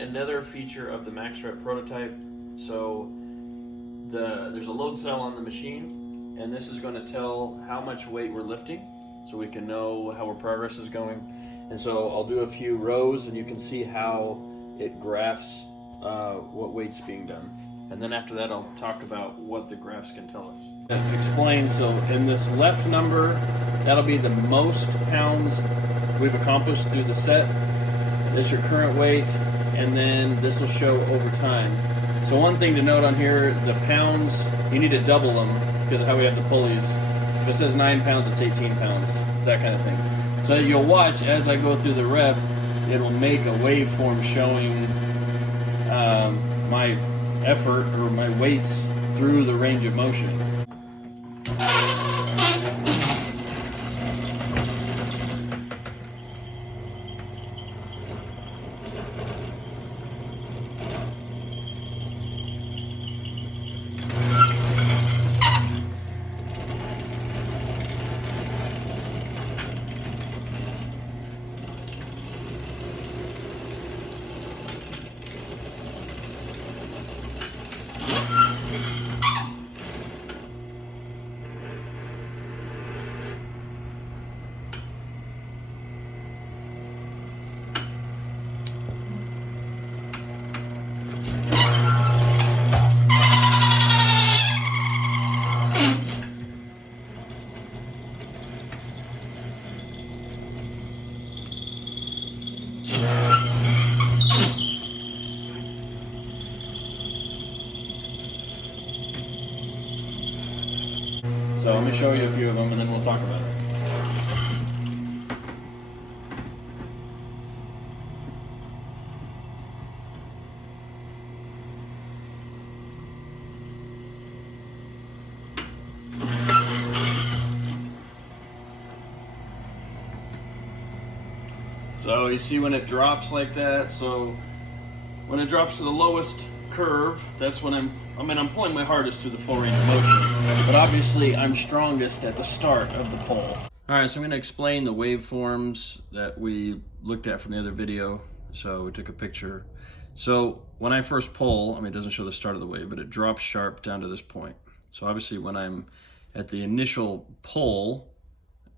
another feature of the MaxRep prototype. So there's a load cell on the machine, and this is going to tell how much weight we're lifting, so we can know how our progress is going. And so I'll do a few rows, and you can see how it graphs what weight's being done. And then after that, I'll talk about what the graphs can tell us. Explain, so in this left number, that'll be the most pounds we've accomplished through the set. That's your current weight, and then this will show over time. So one thing to note on here, the pounds, you need to double them because of how we have the pulleys. If it says 9 pounds, it's 18 pounds, that kind of thing. So you'll watch as I go through the rep, it'll make a waveform showing my effort or my weights through the range of motion. So let me show you a few of them and then we'll talk about it. So you see when it drops like that, so when it drops to the lowest curve, that's when I'm pulling my hardest through the full range of motion. But obviously I'm strongest at the start of the pull. Alright, so I'm going to explain the waveforms that we looked at from the other video. So we took a picture. So when I first pull, it doesn't show the start of the wave, but it drops sharp down to this point. So obviously when I'm at the initial pull,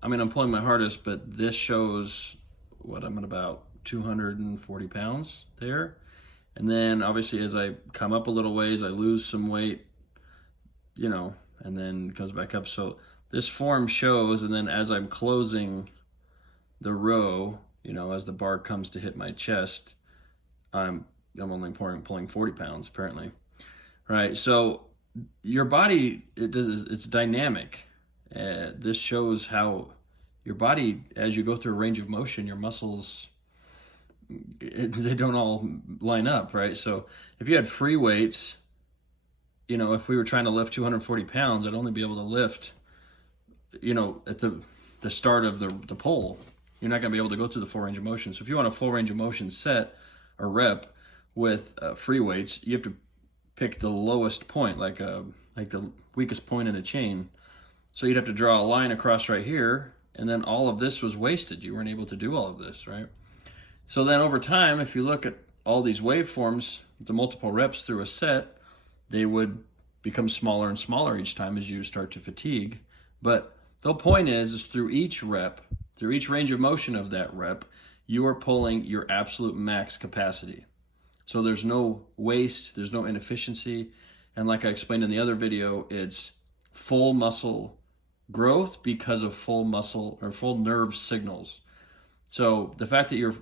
I'm pulling my hardest, but this shows what I'm at about 240 pounds there. And then obviously as I come up a little ways, I lose some weight, and then it comes back up. So this form shows, and then as I'm closing the row, as the bar comes to hit my chest, I'm only pulling 40 pounds apparently. Right, so your body, it's dynamic. This shows how your body, as you go through a range of motion, your muscles, they don't all line up, right? So if you had free weights, if we were trying to lift 240 pounds, I'd only be able to lift, at the start of the pull. You're not going to be able to go through the full range of motion. So if you want a full range of motion set or rep with free weights, you have to pick the lowest point, like the weakest point in a chain. So you'd have to draw a line across right here, and then all of this was wasted. You weren't able to do all of this, right? So then over time, if you look at all these waveforms, the multiple reps through a set, they would become smaller and smaller each time as you start to fatigue. But the point is through each rep, through each range of motion of that rep, you are pulling your absolute max capacity. So there's no waste, there's no inefficiency. And like I explained in the other video, it's full muscle growth because of full muscle or full nerve signals. So the fact that you're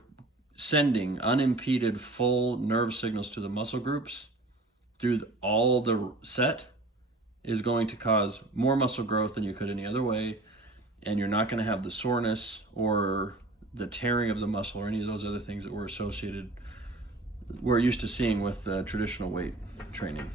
sending unimpeded full nerve signals to the muscle groups through all the set is going to cause more muscle growth than you could any other way, and you're not going to have the soreness or the tearing of the muscle or any of those other things that we're used to seeing with traditional weight training.